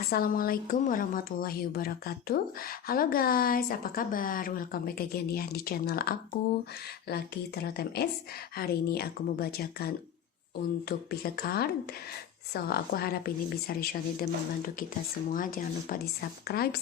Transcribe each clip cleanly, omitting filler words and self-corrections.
Assalamualaikum warahmatullahi wabarakatuh. Halo guys, apa kabar? Welcome back again ya di channel aku, Lucky Tarot MS. Hari ini aku mau bacakan untuk pick a card. So, aku harap ini bisa resonate dan membantu kita semua. Jangan lupa di subscribe,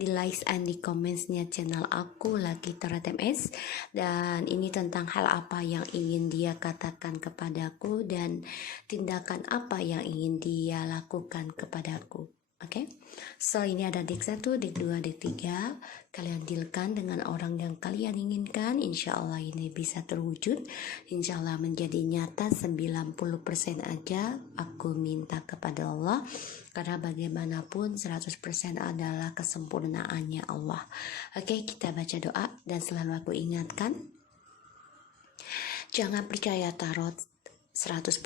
di like, and di comments-nya channel aku, Lucky Tarot MS. Dan ini tentang hal apa yang ingin dia katakan kepadaku dan tindakan apa yang ingin dia lakukan kepadaku. Oke, so ini ada deck 1, deck 2, deck 3. Kalian dealkan dengan orang yang kalian inginkan. Insya Allah ini bisa terwujud. Insya Allah menjadi nyata 90% aja. Aku minta kepada Allah. Karena bagaimanapun 100% adalah kesempurnaannya Allah. Oke, kita baca doa. Dan selalu aku ingatkan, jangan percaya tarot 100%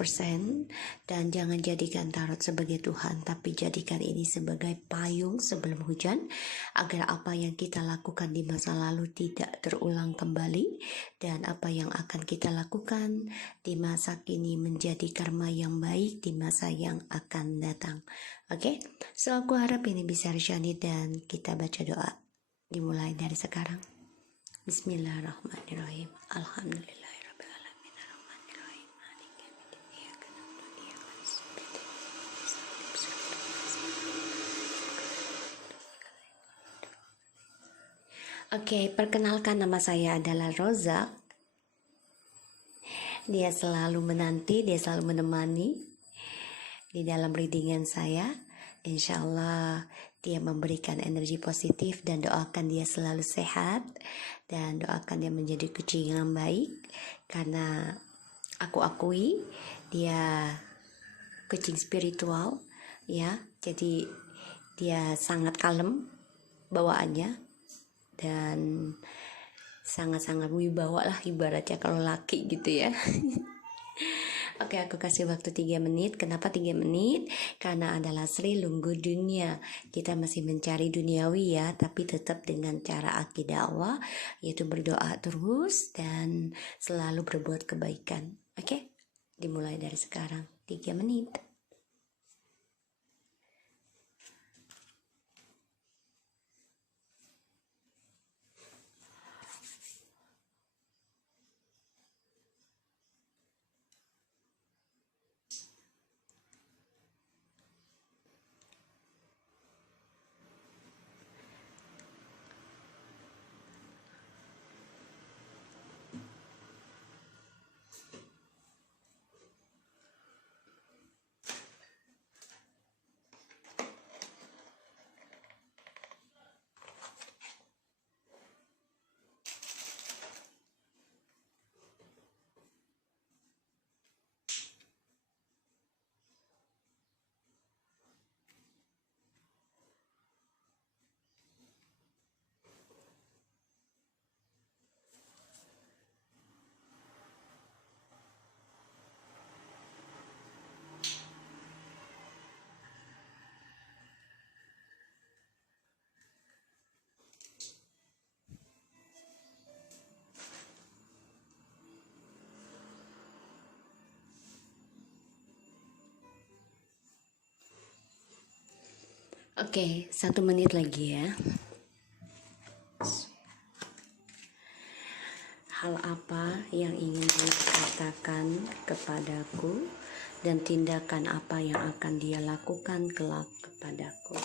dan jangan jadikan tarot sebagai Tuhan, tapi jadikan ini sebagai payung sebelum hujan agar apa yang kita lakukan di masa lalu tidak terulang kembali dan apa yang akan kita lakukan di masa kini menjadi karma yang baik di masa yang akan datang. Oke, so aku harap ini bisa resonate dan kita baca doa dimulai dari sekarang. Bismillahirrahmanirrahim. Alhamdulillah. Oke, perkenalkan, nama saya adalah Rosa. Dia selalu menanti, dia selalu menemani di dalam readingan saya. Insya Allah dia memberikan energi positif dan doakan dia selalu sehat. Dan doakan dia menjadi kucing yang baik. Karena aku akui dia kucing spiritual, ya. Jadi dia sangat kalem bawaannya. Dan sangat-sangat wibawa lah ibaratnya kalau laki gitu ya. Oke, aku kasih waktu 3 menit. Kenapa 3 menit? Karena adalah Sri Lunggu dunia. Kita masih mencari duniawi ya, tapi tetap dengan cara akidah Allah, yaitu berdoa terus dan selalu berbuat kebaikan. Oke, dimulai dari sekarang 3 menit. Oke, 1 menit lagi ya. Hal apa yang ingin dia katakan kepadaku dan tindakan apa yang akan dia lakukan kelak kepadaku.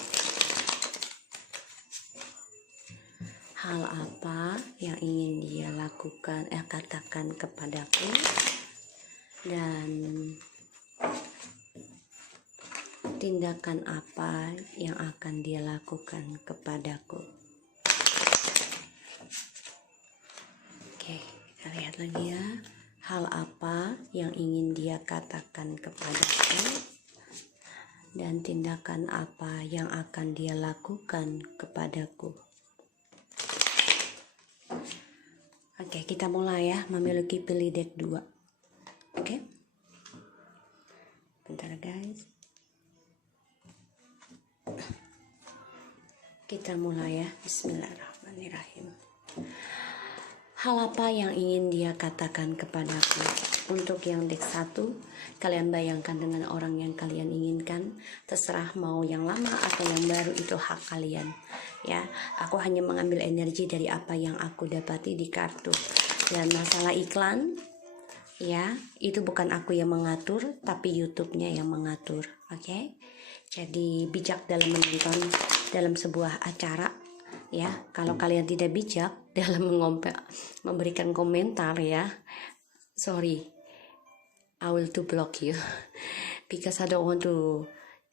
Hal apa yang ingin dia lakukan, katakan kepadaku dan tindakan apa yang akan dia lakukan kepadaku. Oke, kita lihat lagi ya. Hal apa yang ingin dia katakan kepadaku dan tindakan apa yang akan dia lakukan kepadaku. Oke, kita mulai ya. Memiliki pilih deck 2. Oke. Bentar guys. Kita mulai ya. Bismillahirrahmanirrahim. Hal apa yang ingin dia katakan kepadaku Untuk yang deck 1, kalian bayangkan dengan orang yang kalian inginkan, terserah mau yang lama atau yang baru, itu hak kalian ya. Aku hanya mengambil energi dari apa yang aku dapati di kartu. Dan masalah iklan ya, itu bukan aku yang mengatur, tapi YouTube-nya yang mengatur. Oke. Jadi bijak dalam menonton dalam sebuah acara ya. Kalau kalian tidak bijak dalam memberikan komentar ya, sorry, I will to block you because I don't want to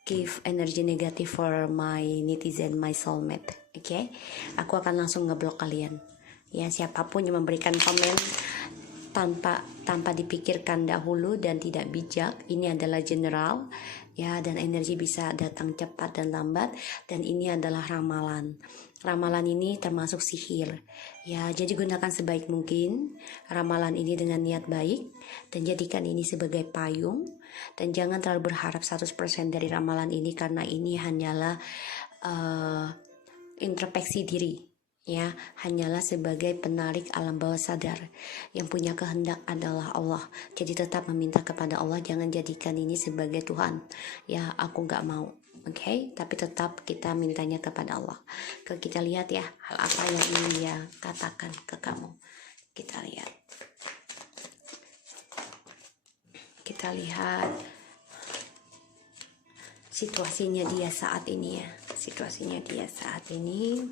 give energy negative for my netizen, my soulmate. Oke. Aku akan langsung ngeblok kalian ya. Siapapun yang memberikan komen tanpa dipikirkan dahulu dan tidak bijak, ini adalah general ya, dan energi bisa datang cepat dan lambat, dan ini adalah ramalan. Ramalan ini termasuk sihir ya, jadi gunakan sebaik mungkin ramalan ini dengan niat baik, dan jadikan ini sebagai payung, dan jangan terlalu berharap 100% dari ramalan ini, karena ini hanyalah introspeksi diri ya, hanyalah sebagai penarik alam bawah sadar. Yang punya kehendak adalah Allah, jadi tetap meminta kepada Allah, jangan jadikan ini sebagai Tuhan ya, aku gak mau. Oke, tapi tetap kita mintanya kepada Allah. Kita lihat ya, hal apa yang ingin dia katakan ke kamu. Kita lihat situasinya dia saat ini ya, situasinya dia saat ini.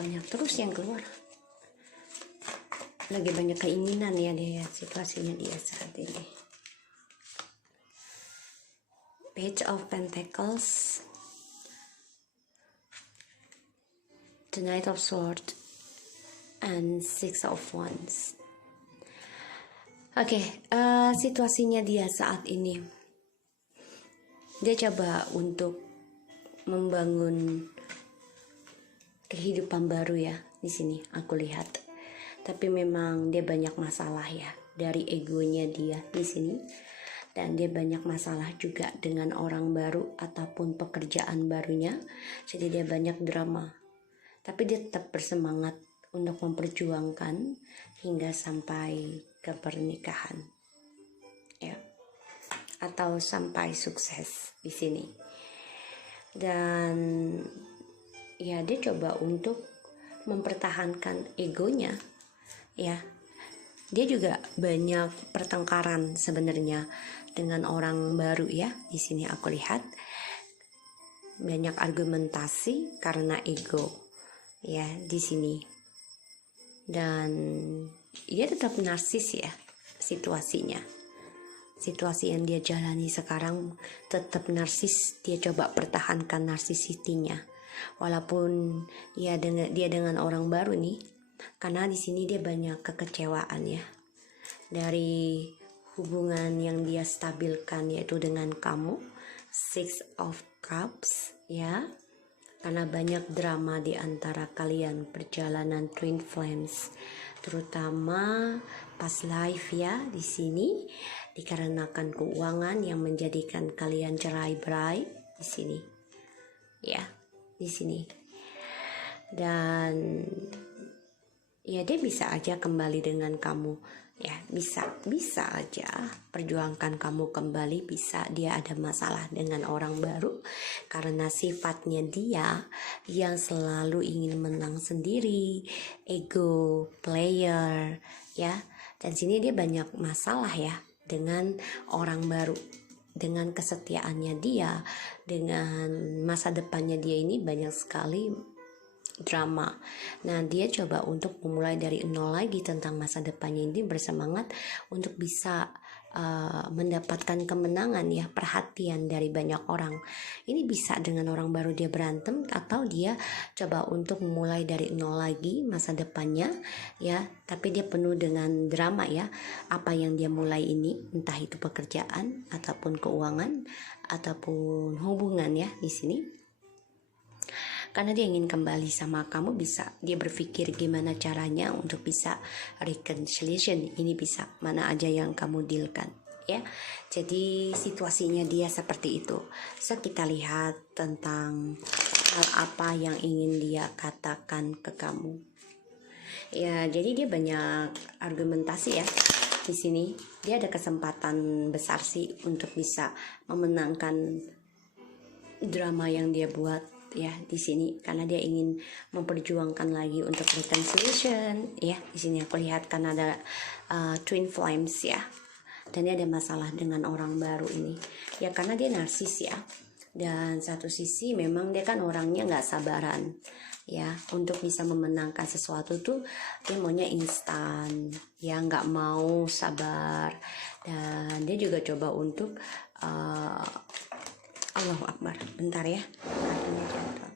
Banyak terus yang keluar, lagi banyak keinginan ya dia, situasinya dia saat ini. Page of Pentacles, the Knight of Swords, and Six of Wands. Oke, situasinya dia saat ini, dia coba untuk membangun kehidupan baru ya. Di sini aku lihat, tapi memang dia banyak masalah ya dari egonya dia di sini, dan dia banyak masalah juga dengan orang baru ataupun pekerjaan barunya. Jadi dia banyak drama, tapi dia tetap bersemangat untuk memperjuangkan hingga sampai ke pernikahan ya, atau sampai sukses di sini. Dan ya, dia coba untuk mempertahankan egonya ya. Dia juga banyak pertengkaran sebenarnya dengan orang baru ya. Di sini aku lihat banyak argumentasi karena ego ya di sini. Dan dia tetap narsis ya situasinya. Situasi yang dia jalani sekarang tetap narsis. Dia coba pertahankan narsisitinya. Walaupun ya dia dengan orang baru nih, karena di sini dia banyak kekecewaan ya dari hubungan yang dia stabilkan, yaitu dengan kamu, Six of Cups ya, karena banyak drama di antara kalian, perjalanan twin flames, terutama pas live ya di sini, dikarenakan keuangan yang menjadikan kalian cerai-berai di sini ya. Di sini, dan ya dia bisa aja kembali dengan kamu ya, bisa aja perjuangkan kamu kembali, bisa dia ada masalah dengan orang baru karena sifatnya dia yang selalu ingin menang sendiri, ego player ya. Dan sini dia banyak masalah ya dengan orang baru, dengan kesetiaannya dia, dengan masa depannya dia, ini banyak sekali drama. Nah, dia coba untuk memulai dari nol lagi tentang masa depannya ini, bersemangat untuk bisa mendapatkan kemenangan ya, perhatian dari banyak orang. Ini bisa dengan orang baru dia berantem, atau dia coba untuk memulai dari nol lagi masa depannya ya, tapi dia penuh dengan drama ya. Apa yang dia mulai ini, entah itu pekerjaan ataupun keuangan ataupun hubungan ya di sini. karena dia ingin kembali sama kamu. Bisa dia berpikir gimana caranya untuk bisa reconciliation, ini bisa mana aja yang kamu dealkan ya. Jadi situasinya dia seperti itu. So kita lihat tentang hal apa yang ingin dia katakan ke kamu ya. Jadi dia banyak argumentasi ya. Di sini dia ada kesempatan besar sih untuk bisa memenangkan drama yang dia buat ya di sini, karena dia ingin memperjuangkan lagi untuk reconciliation ya. Di sini aku lihat kan ada twin flames ya, dan dia ada masalah dengan orang baru ini ya, karena dia narsis ya. Dan satu sisi memang dia kan orangnya nggak sabaran ya, untuk bisa memenangkan sesuatu tuh dia maunya instan ya, nggak mau sabar. Dan dia juga coba untuk Allahu Akbar, bentar ya, kartunya jatuh.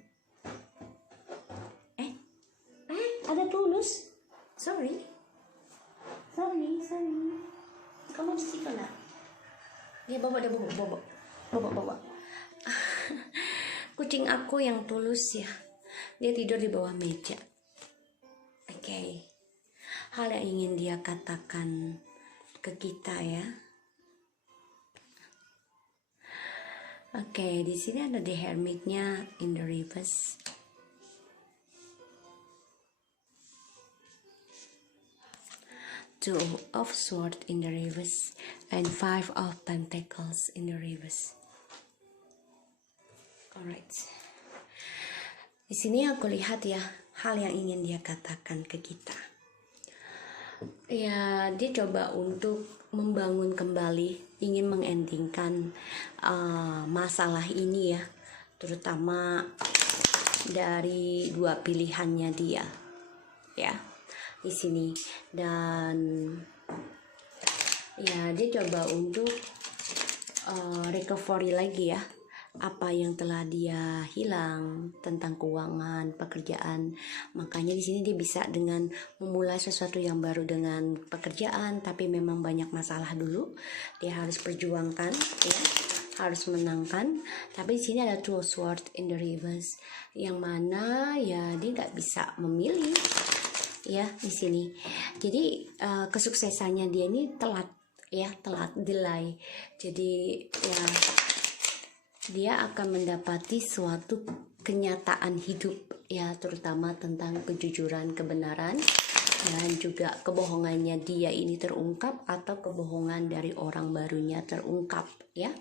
Ada Tulus, sorry, kamu di situ lah. Dia bawa kucing aku yang Tulus ya, dia tidur di bawah meja. Oke. Hal yang ingin dia katakan ke kita ya. Oke, di sini ada the hermitnya in the reverse. Two of Swords in the reverse and Five of Pentacles in the reverse. Alright. Di sini aku lihat ya hal yang ingin dia katakan ke kita. Ya, dia coba untuk membangun kembali, ingin mengendingkan masalah ini ya, terutama dari dua pilihannya dia ya di sini. Dan ya dia coba untuk recovery lagi ya, apa yang telah dia hilang tentang keuangan, pekerjaan. Makanya di sini dia bisa dengan memulai sesuatu yang baru dengan pekerjaan, tapi memang banyak masalah dulu. Dia harus perjuangkan ya, harus menangkan. Tapi di sini ada Two of Swords in the reverse, yang mana ya dia nggak bisa memilih ya di sini. Jadi kesuksesannya dia ini telat ya, telat, delay. Jadi ya dia akan mendapati suatu kenyataan hidup ya, terutama tentang kejujuran, kebenaran, dan juga kebohongannya dia ini terungkap, atau kebohongan dari orang barunya terungkap ya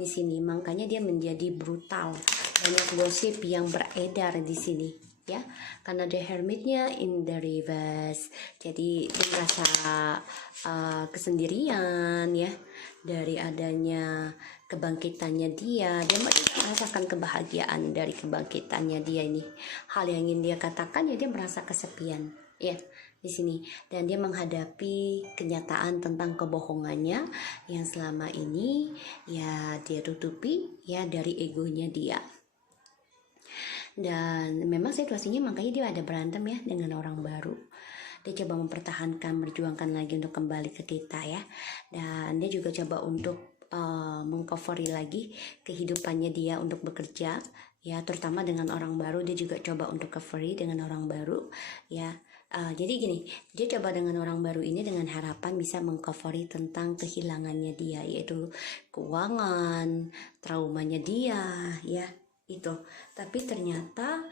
di sini. Makanya dia menjadi brutal, banyak gosip yang beredar di sini ya, karena the hermitnya in the reverse. Jadi dia merasa kesendirian ya, dari adanya kebangkitannya dia merasakan kebahagiaan dari kebangkitannya dia ini. Hal yang ingin dia katakan ya, dia merasa kesepian ya di sini, dan dia menghadapi kenyataan tentang kebohongannya yang selama ini ya dia tutupi ya dari egonya dia. Dan memang situasinya makanya dia ada berantem ya dengan orang baru. Dia coba mempertahankan, berjuangkan lagi untuk kembali ke kita ya. Dan dia juga coba untuk mengcovery lagi kehidupannya dia untuk bekerja ya, terutama dengan orang baru. Dia juga coba untuk covery dengan orang baru ya. Jadi gini, dia coba dengan orang baru ini dengan harapan bisa mengcovery tentang kehilangannya dia, yaitu keuangan, traumanya dia ya itu. Tapi ternyata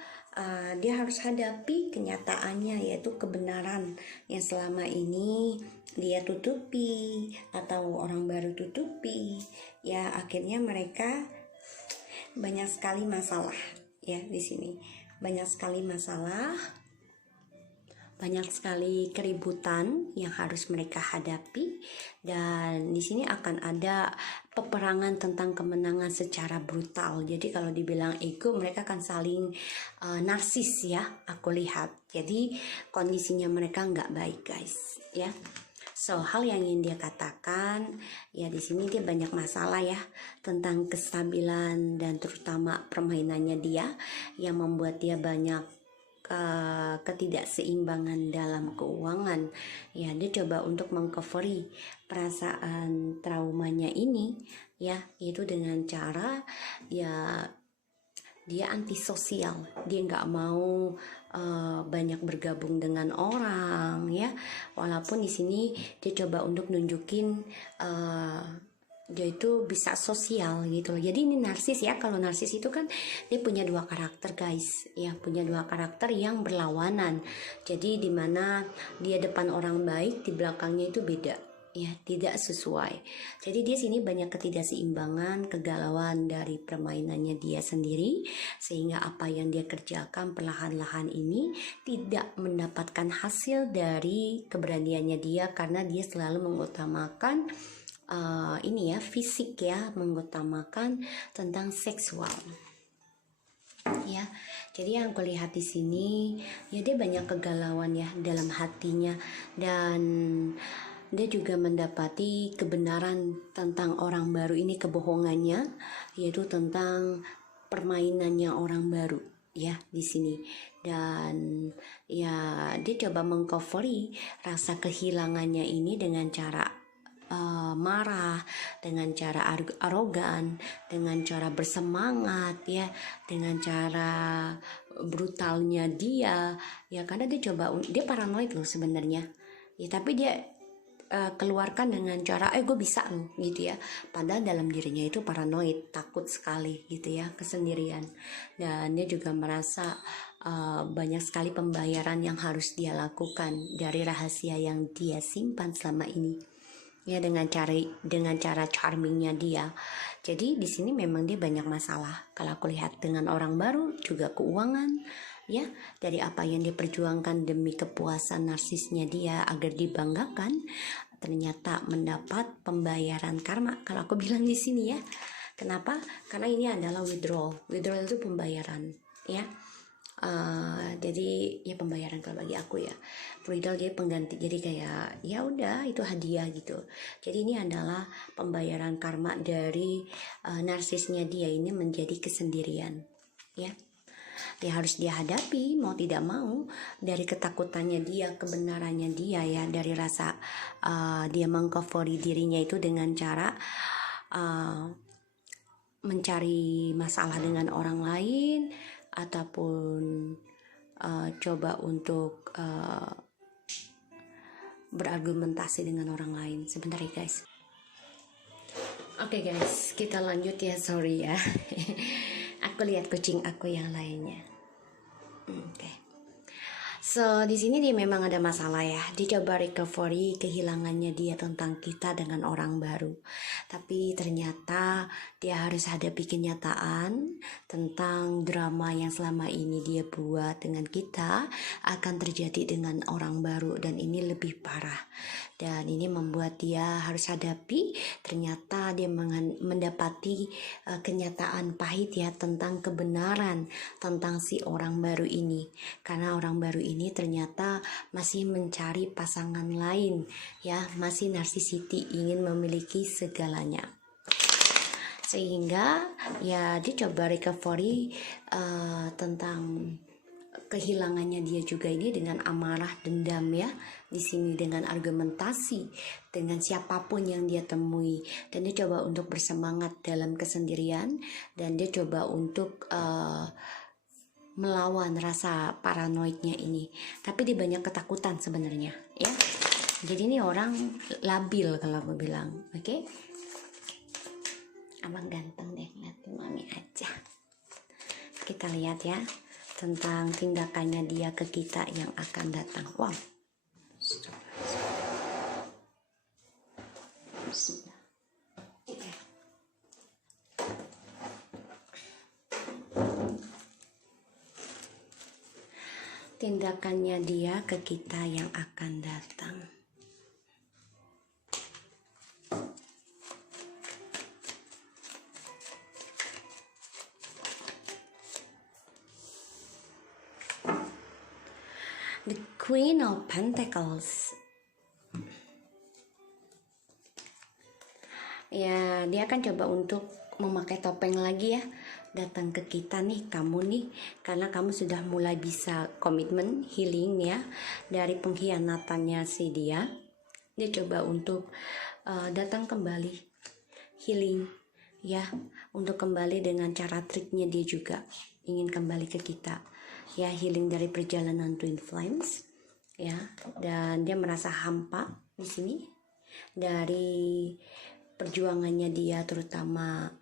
dia harus hadapi kenyataannya, yaitu kebenaran yang selama ini dia tutupi atau orang baru tutupi ya. Akhirnya mereka banyak sekali masalah ya di sini, banyak sekali masalah, banyak sekali keributan yang harus mereka hadapi. Dan di sini akan ada peperangan tentang kemenangan secara brutal. Jadi kalau dibilang ego, mereka akan saling narsis ya, aku lihat. Jadi kondisinya mereka nggak baik guys ya. So hal yang ingin dia katakan ya, di sini dia banyak masalah ya tentang kestabilan dan terutama permainannya dia yang membuat dia banyak ketidakseimbangan dalam keuangan ya. Dia coba untuk mengcovery perasaan traumanya ini ya, itu dengan cara ya dia antisosial, dia nggak mau banyak bergabung dengan orang ya. Walaupun di sini dia coba untuk nunjukin dia itu bisa sosial gitu loh. Jadi ini narsis ya. Kalau narsis itu kan dia punya dua karakter guys, ya punya dua karakter yang berlawanan. Jadi dimana dia depan orang baik, di belakangnya itu beda, ya tidak sesuai. Jadi dia sini banyak ketidakseimbangan, kegalauan dari permainannya dia sendiri, sehingga apa yang dia kerjakan perlahan-lahan ini tidak mendapatkan hasil dari keberaniannya dia, karena dia selalu mengutamakan ini ya fisik ya, mengutamakan tentang seksual. Ya, jadi yang aku lihat di sini ya dia banyak kegalauan ya dalam hatinya, dan dia juga mendapati kebenaran tentang orang baru ini, kebohongannya, yaitu tentang permainannya orang baru ya di sini. Dan ya dia coba mengcoveri rasa kehilangannya ini dengan cara marah, dengan cara arogan, dengan cara bersemangat ya, dengan cara brutalnya dia ya, karena dia paranoid loh sebenarnya ya, tapi dia keluarkan dengan cara gue bisa loh gitu ya, padahal dalam dirinya itu paranoid, takut sekali gitu ya, kesendirian. Dan dia juga merasa banyak sekali pembayaran yang harus dia lakukan dari rahasia yang dia simpan selama ini ya, dengan cara charmingnya dia. Jadi di sini memang dia banyak masalah kalau aku lihat, dengan orang baru, juga keuangan ya, dari apa yang dia perjuangkan demi kepuasan narsisnya dia agar dibanggakan, ternyata mendapat pembayaran karma kalau aku bilang di sini ya. Kenapa? Karena ini adalah withdrawal itu pembayaran ya. Jadi ya pembayaran kalau bagi aku ya, withdrawal jadi pengganti, jadi kayak ya udah itu hadiah gitu. Jadi ini adalah pembayaran karma dari narsisnya dia ini menjadi kesendirian ya. Dia harus dia hadapi mau tidak mau, dari ketakutannya dia, kebenarannya dia ya, dari rasa dia mengcoveri dirinya itu dengan cara mencari masalah dengan orang lain, ataupun coba untuk berargumentasi dengan orang lain. Sebentar ya guys. Oke guys, kita lanjut ya, sorry ya. Aku lihat kucing aku yang lainnya. Oke. So di sini dia memang ada masalah ya. Dia coba recovery kehilangannya dia tentang kita dengan orang baru. Tapi ternyata dia harus hadapi kenyataan tentang drama yang selama ini dia buat dengan kita akan terjadi dengan orang baru, dan ini lebih parah. Dan ini membuat dia harus hadapi, ternyata dia mendapati kenyataan pahit ya tentang kebenaran tentang si orang baru ini. Karena orang baru ini ternyata masih mencari pasangan lain ya, masih narsisiti, ingin memiliki segalanya. Sehingga ya dia coba recovery tentang kehilangannya dia juga ini dengan amarah, dendam ya, di sini dengan argumentasi dengan siapapun yang dia temui, dan dia coba untuk bersemangat dalam kesendirian, dan dia coba untuk melawan rasa paranoidnya ini. Tapi dia banyak ketakutan sebenarnya ya. Jadi ini orang labil kalau aku bilang. Oke? Abang ganteng deh, liatin mami aja. Kita lihat ya tentang tindakannya dia ke kita yang akan datang. Wow. Tindakannya dia ke kita yang akan datang. The Queen of Pentacles. Ya, dia akan coba untuk memakai topeng lagi ya, datang ke kita nih, kamu nih, karena kamu sudah mulai bisa komitmen healing ya dari pengkhianatannya si dia. Dia coba untuk datang kembali, healing ya, untuk kembali dengan cara triknya dia juga ingin kembali ke kita, ya, healing dari perjalanan Twin Flames, ya. Dan dia merasa hampa di sini dari perjuangannya dia, terutama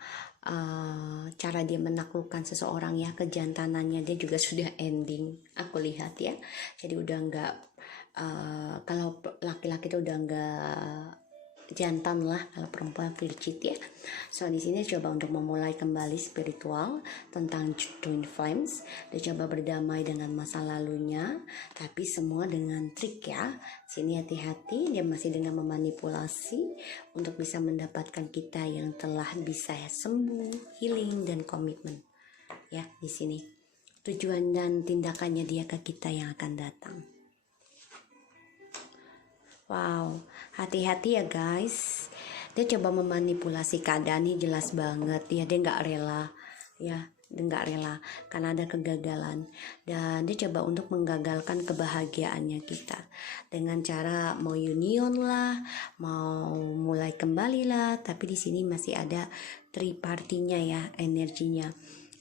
cara dia menaklukkan seseorang, ya, kejantanannya dia juga sudah ending, aku lihat, ya. Jadi udah nggak kalau laki-laki itu udah nggak jantan lah, kalau perempuan virgin, ya. So di sini coba untuk memulai kembali spiritual tentang Twin Flames. Dia coba berdamai dengan masa lalunya, tapi semua dengan trik, ya. Sini hati-hati, dia masih dengan memanipulasi untuk bisa mendapatkan kita yang telah bisa sembuh, healing, dan komitmen, ya. Di sini tujuan dan tindakannya dia ke kita yang akan datang. Wow, hati-hati ya guys. Dia coba memanipulasi keadaan ini, jelas banget ya, dia nggak rela, ya, dia nggak rela karena ada kegagalan, dan dia coba untuk menggagalkan kebahagiaannya kita dengan cara mau union lah, mau mulai kembali lah. Tapi di sini masih ada tripartinya, ya, energinya.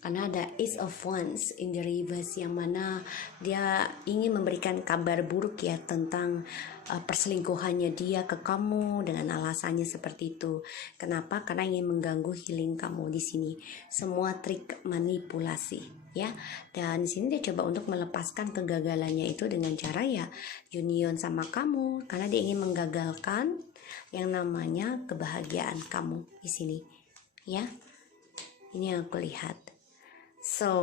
Karena ada Ace of Wands in the reverse, yang mana dia ingin memberikan kabar buruk, ya, tentang perselingkuhannya dia ke kamu dengan alasannya seperti itu. Kenapa? Karena ingin mengganggu healing kamu di sini. Semua trik manipulasi, ya. Dan di sini dia coba untuk melepaskan kegagalannya itu dengan cara, ya, union sama kamu, karena dia ingin menggagalkan yang namanya kebahagiaan kamu di sini, ya. Ini yang aku lihat. So,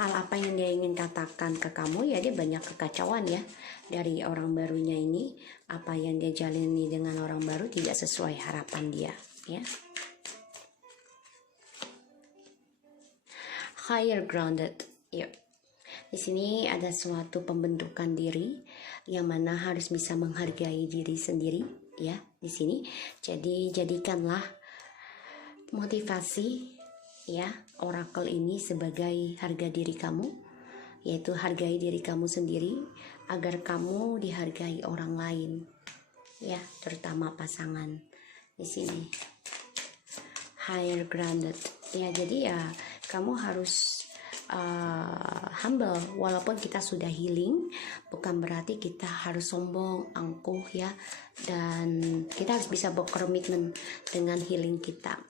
hal apa yang dia ingin katakan ke kamu, ya, dia banyak kekacauan, ya, dari orang barunya ini. Apa yang dia jalani dengan orang baru tidak sesuai harapan dia, ya. Higher grounded, yuk. Di sini ada suatu pembentukan diri yang mana harus bisa menghargai diri sendiri, ya, di sini. Jadi jadikanlah motivasi, ya, oracle ini sebagai harga diri kamu, yaitu hargai diri kamu sendiri agar kamu dihargai orang lain, ya, terutama pasangan di sini. Higher grounded, ya. Jadi ya kamu harus humble. Walaupun kita sudah healing, bukan berarti kita harus sombong, angkuh, ya. Dan kita harus bisa berkomitmen dengan healing kita.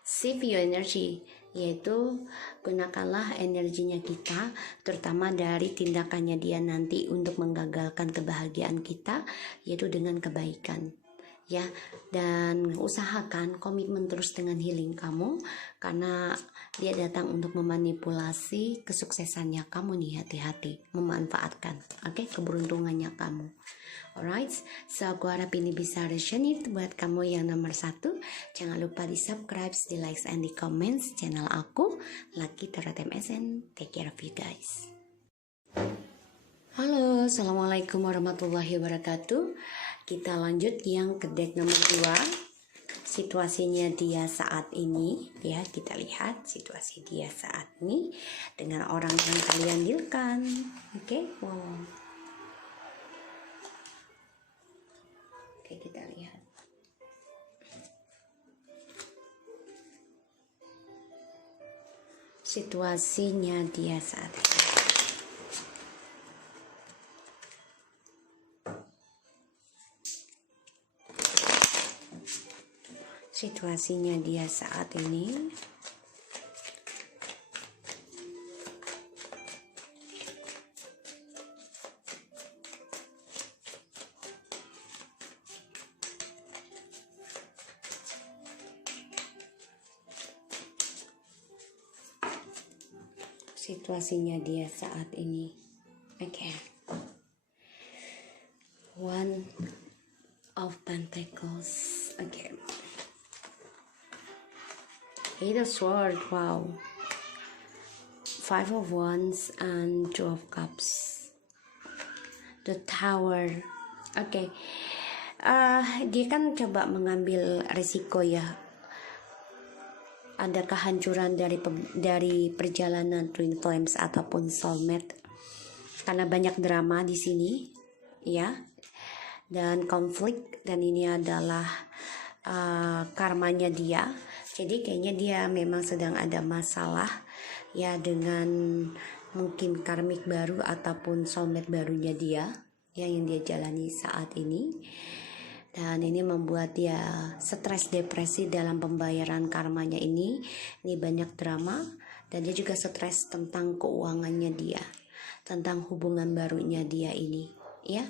Save your energy, yaitu gunakanlah energinya kita, terutama dari tindakannya dia nanti untuk menggagalkan kebahagiaan kita, yaitu dengan kebaikan, ya. Dan usahakan komitmen terus dengan healing kamu, karena dia datang untuk memanipulasi kesuksesannya kamu nih. Hati-hati memanfaatkan, oke, keberuntungannya kamu. Alright, so aku harap ini bisa resonate buat kamu yang nomor 1. Jangan lupa di subscribe, di likes, and di comments channel aku, Lucky Tarot MSN. Take care of you guys. Halo, assalamualaikum warahmatullahi wabarakatuh. Kita lanjut yang ke deck nomor 2. Situasinya dia saat ini, ya, kita lihat situasi dia saat ini dengan orang yang kalian dealkan. Oke, wow. Oke, kita lihat. Situasinya dia saat ini. Situasinya dia saat ini. Situasinya dia saat ini. Oke. One of Pentacles. Oke. Eight of Swords. Wow. Five of Wands and Two of Cups. The Tower. Oke. Dia kan coba mengambil risiko, ya. Ada kehancuran dari perjalanan Twin Flames ataupun soulmate, karena banyak drama di sini, ya, dan konflik. Dan ini adalah karmanya dia. Jadi kayaknya dia memang sedang ada masalah ya dengan mungkin karmik baru ataupun soulmate barunya dia ya yang dia jalani saat ini. Dan ini membuat dia stres depresi dalam pembayaran karmanya ini. Ini banyak drama dan dia juga stres tentang keuangannya dia, tentang hubungan barunya dia ini ya.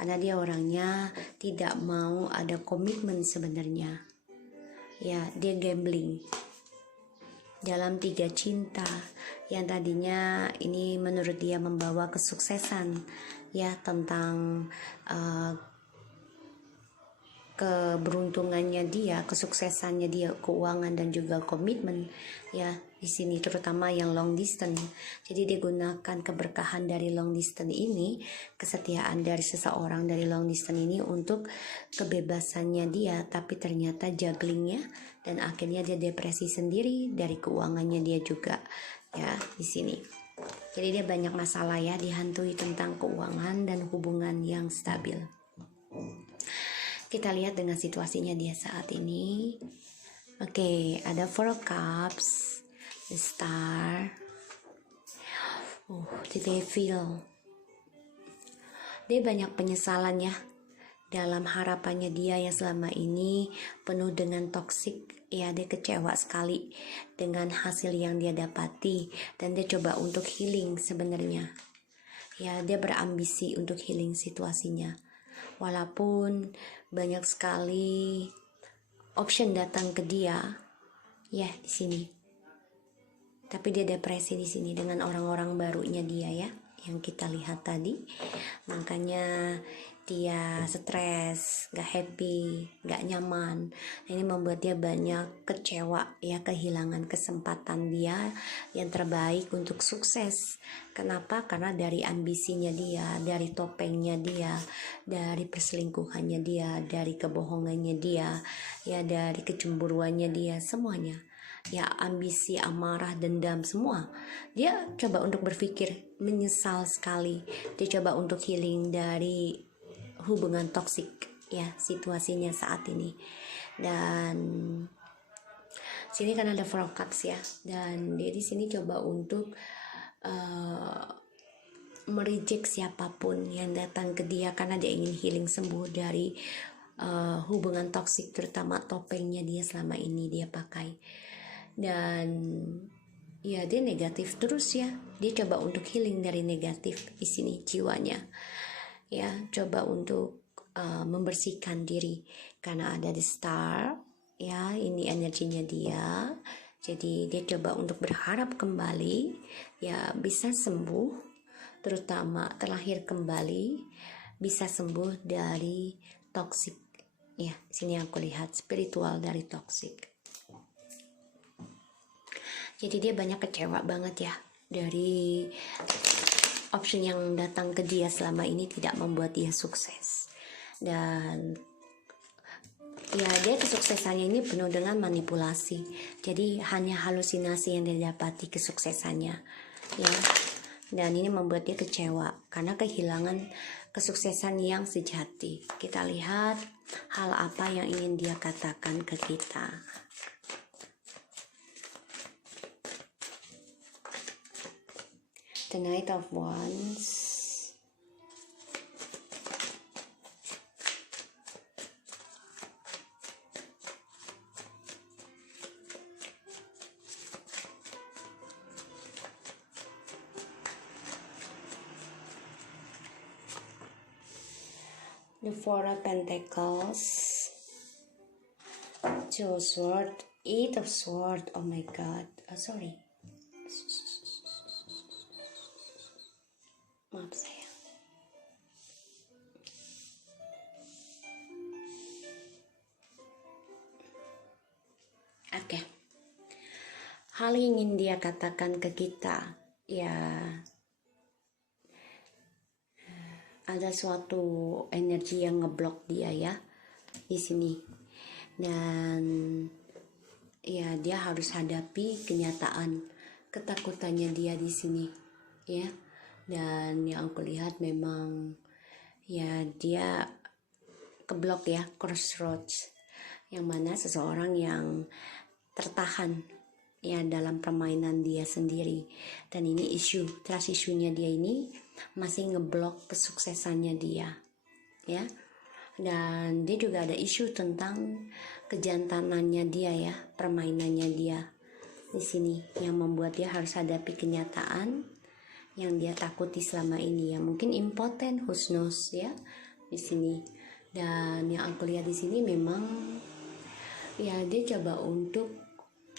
Karena dia orangnya tidak mau ada komitmen sebenarnya. Ya, dia gambling dalam 3 cinta yang tadinya ini menurut dia membawa kesuksesan ya, tentang keberuntungannya dia, kesuksesannya dia, keuangan dan juga komitmen ya di sini, terutama yang long distance. Jadi dia gunakan keberkahan dari long distance ini, kesetiaan dari seseorang dari long distance ini untuk kebebasannya dia, tapi ternyata jugglingnya dan akhirnya dia depresi sendiri dari keuangannya dia juga ya di sini. Jadi dia banyak masalah ya, dihantui tentang keuangan dan hubungan yang stabil. Kita lihat dengan situasinya dia saat ini. Oke, ada Four of Cups, the Star, the Devil. Dia banyak penyesalan ya dalam harapannya dia yang selama ini penuh dengan toksik. Ya, dia kecewa sekali dengan hasil yang dia dapati dan dia coba untuk healing sebenarnya. Ya, dia berambisi untuk healing situasinya. Walaupun banyak sekali option datang ke dia ya di sini, tapi dia depresi di sini dengan orang-orang barunya dia ya yang kita lihat tadi. Makanya dia stres, gak happy, gak nyaman. Ini membuat dia banyak kecewa ya, kehilangan kesempatan dia yang terbaik untuk sukses. Kenapa? Karena dari ambisinya dia, dari topengnya dia, dari perselingkuhannya dia, dari kebohongannya dia, ya dari kecemburuannya dia, semuanya. Ya ambisi, amarah, dendam semua. Dia coba untuk berpikir, menyesal sekali. Dia coba untuk healing dari hubungan toksik ya situasinya saat ini. Dan sini kan ada Four of Cups ya, dan dia di sini coba untuk mereject siapapun yang datang ke dia karena dia ingin healing, sembuh dari hubungan toksik, terutama topengnya dia selama ini dia pakai. Dan ya dia negatif terus ya, dia coba untuk healing dari negatif di sini jiwanya ya, coba untuk membersihkan diri karena ada the Star ya, ini energinya dia. Jadi dia coba untuk berharap kembali ya bisa sembuh, terutama terlahir kembali, bisa sembuh dari toksik ya. Sini aku lihat spiritual dari toksik. Jadi dia banyak kecewa banget ya dari option yang datang ke dia selama ini tidak membuat dia sukses. Dan ya dia kesuksesannya ini penuh dengan manipulasi. Jadi hanya halusinasi yang dia dapati kesuksesannya ya. Dan ini membuat dia kecewa karena kehilangan kesuksesan yang sejati. Kita lihat hal apa yang ingin dia katakan ke kita. The Knight of Wands. The Four of Pentacles. Two of Swords. Eight of Swords. Oh my God. Sorry. Maaf saya. Oke. Hal yang ingin dia katakan ke kita ya, ada suatu energi yang ngeblok dia ya di sini, dan ya dia harus hadapi kenyataan ketakutannya dia di sini ya. Dan yang aku lihat memang ya dia keblok ya, crossroads yang mana seseorang yang tertahan ya dalam permainan dia sendiri. Dan ini trust isunya dia ini masih ngeblok kesuksesannya dia ya. Dan dia juga ada isu tentang kejantanannya dia ya, permainannya dia di sini yang membuat dia harus hadapi kenyataan yang dia takuti selama ini ya, mungkin impoten, who knows ya di sini. Dan yang aku lihat di sini memang ya dia coba untuk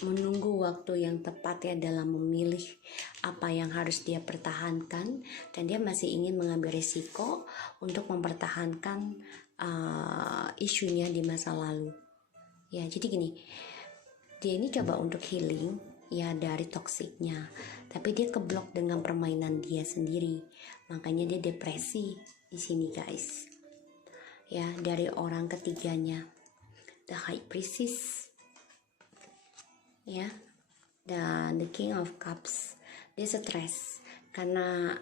menunggu waktu yang tepat ya dalam memilih apa yang harus dia pertahankan, dan dia masih ingin mengambil risiko untuk mempertahankan isunya di masa lalu ya. Jadi gini, dia ini coba untuk healing ya dari toksiknya, tapi dia keblok dengan permainan dia sendiri, makanya dia depresi di sini guys ya. Dari orang ketiganya, the High Priestess ya, dan the King of Cups, dia stres karena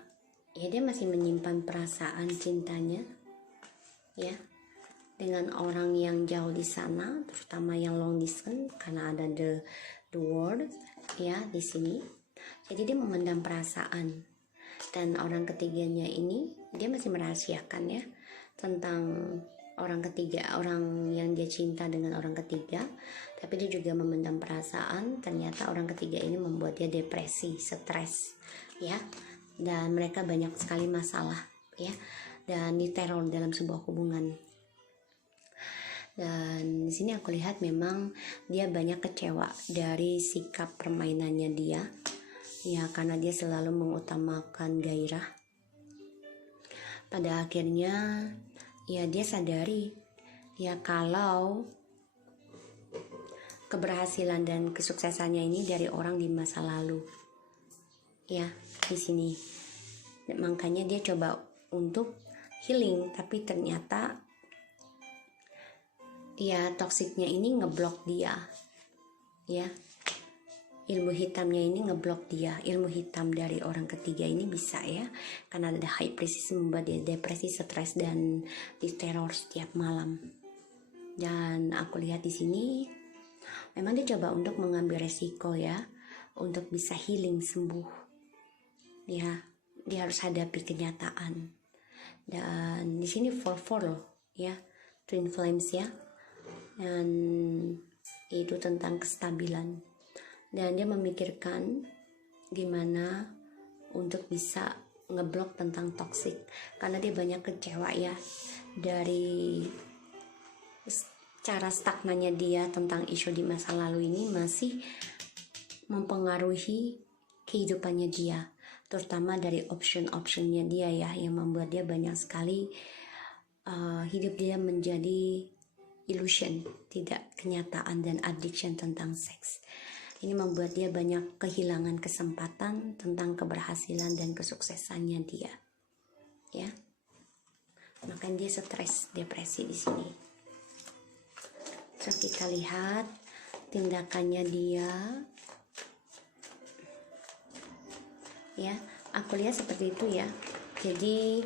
ya dia masih menyimpan perasaan cintanya ya dengan orang yang jauh di sana, terutama yang long distance karena ada the world ya di sini. Jadi dia memendam perasaan, dan orang ketiganya ini dia masih merahasiakan ya tentang orang ketiga, orang yang dia cinta dengan orang ketiga, tapi dia juga memendam perasaan. Ternyata orang ketiga ini membuat dia depresi, stres ya, dan mereka banyak sekali masalah ya, dan diteror dalam sebuah hubungan. Dan di sini aku lihat memang dia banyak kecewa dari sikap permainannya dia ya, karena dia selalu mengutamakan gairah. Pada akhirnya ya dia sadari ya kalau keberhasilan dan kesuksesannya ini dari orang di masa lalu ya di sini. Makanya dia coba untuk healing, tapi ternyata ya toksiknya ini ngeblok dia ya, ilmu hitamnya ini ngeblok dia. Ilmu hitam dari orang ketiga ini bisa ya, karena ada High Priestess membuat dia depresi, stres, dan diteror setiap malam. Dan aku lihat di sini memang dia coba untuk mengambil resiko ya, untuk bisa healing, sembuh ya. Dia harus hadapi kenyataan. Dan di sini 4-4 loh ya, Twin Flames ya, dan itu tentang kestabilan. Dan dia memikirkan gimana untuk bisa ngeblok tentang toxic, karena dia banyak kecewa ya dari cara stagnannya dia tentang isu di masa lalu ini masih mempengaruhi kehidupannya dia, terutama dari option-optionnya dia ya, yang membuat dia banyak sekali hidup dia menjadi illusion, tidak kenyataan, dan addiction tentang seks. Ini membuat dia banyak kehilangan kesempatan tentang keberhasilan dan kesuksesannya dia ya. Makanya dia stres, depresi di sini. Terus kita lihat tindakannya dia ya, aku lihat seperti itu ya. Jadi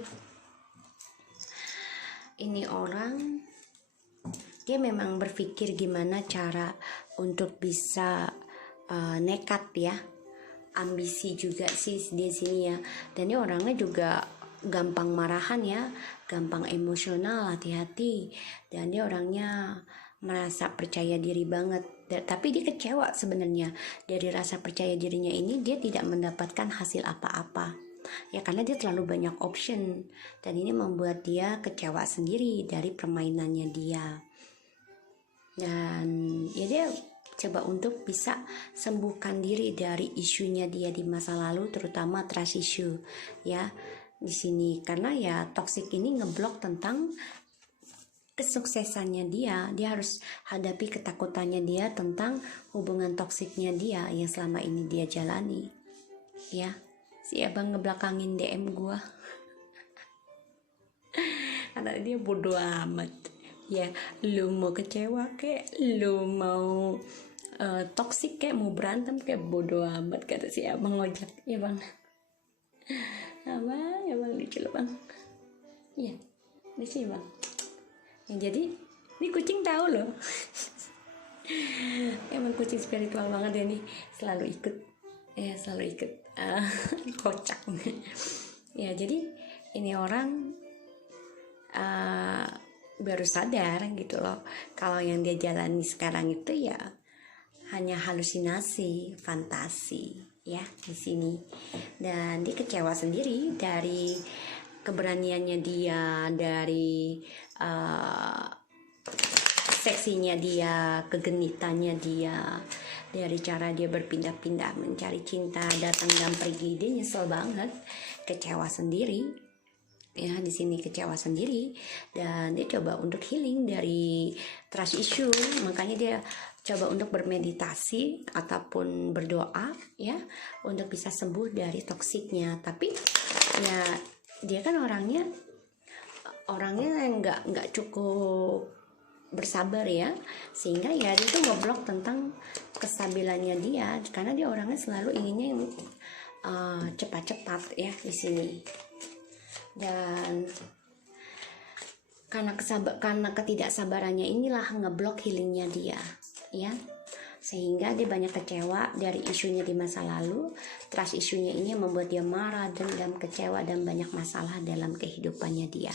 ini orang dia memang berpikir gimana cara untuk bisa nekat ya, ambisi juga sih di sini ya. Dan dia orangnya juga gampang marahan ya, gampang emosional, hati-hati. Dan dia orangnya merasa percaya diri banget, tapi dia kecewa sebenarnya dari rasa percaya dirinya ini. Dia tidak mendapatkan hasil apa-apa ya, karena dia terlalu banyak option, dan ini membuat dia kecewa sendiri dari permainannya dia. Dan ya dia coba untuk bisa sembuhkan diri dari isunya dia di masa lalu, terutama trust issue ya di sini, karena ya toxic ini ngeblok tentang kesuksesannya dia. Dia harus hadapi ketakutannya dia tentang hubungan toksiknya dia yang selama ini dia jalani ya. Si abang ngebelakangin DM gua karena dia bodoh amat ya. Lu mau kecewa kek, lu mau toksik kek, mau berantem kek, bodoh amat, kata si abang ngojek ya bang. Abang lucu loh bang ya, di sini bang ya. Jadi Ini kucing tahu loh. Emang kucing spiritual banget ya nih, selalu ikut ya, selalu ikut. Kocak. Ya jadi ini orang baru sadar gitu loh, kalau yang dia jalani sekarang itu ya hanya halusinasi, fantasi ya di sini. Dan dia kecewa sendiri dari keberaniannya dia, dari seksinya dia, kegenitannya dia, dari cara dia berpindah-pindah mencari cinta, datang dan pergi. Dia nyesel banget, kecewa sendiri ya, di sini kecewa sendiri. Dan dia coba untuk healing dari trust issue, makanya dia coba untuk bermeditasi ataupun berdoa ya, untuk bisa sembuh dari toksiknya. Tapi ya dia kan orangnya nggak cukup bersabar ya, sehingga ya dia tuh ngeblok tentang kestabilannya dia, karena dia orangnya selalu inginnya yang cepat-cepat ya di sini. Dan karena ketidaksabarannya inilah ngeblok healingnya dia ya, sehingga dia banyak kecewa dari isunya di masa lalu. Trust isunya ini membuat dia marah, dendam, kecewa, dan banyak masalah dalam kehidupannya dia.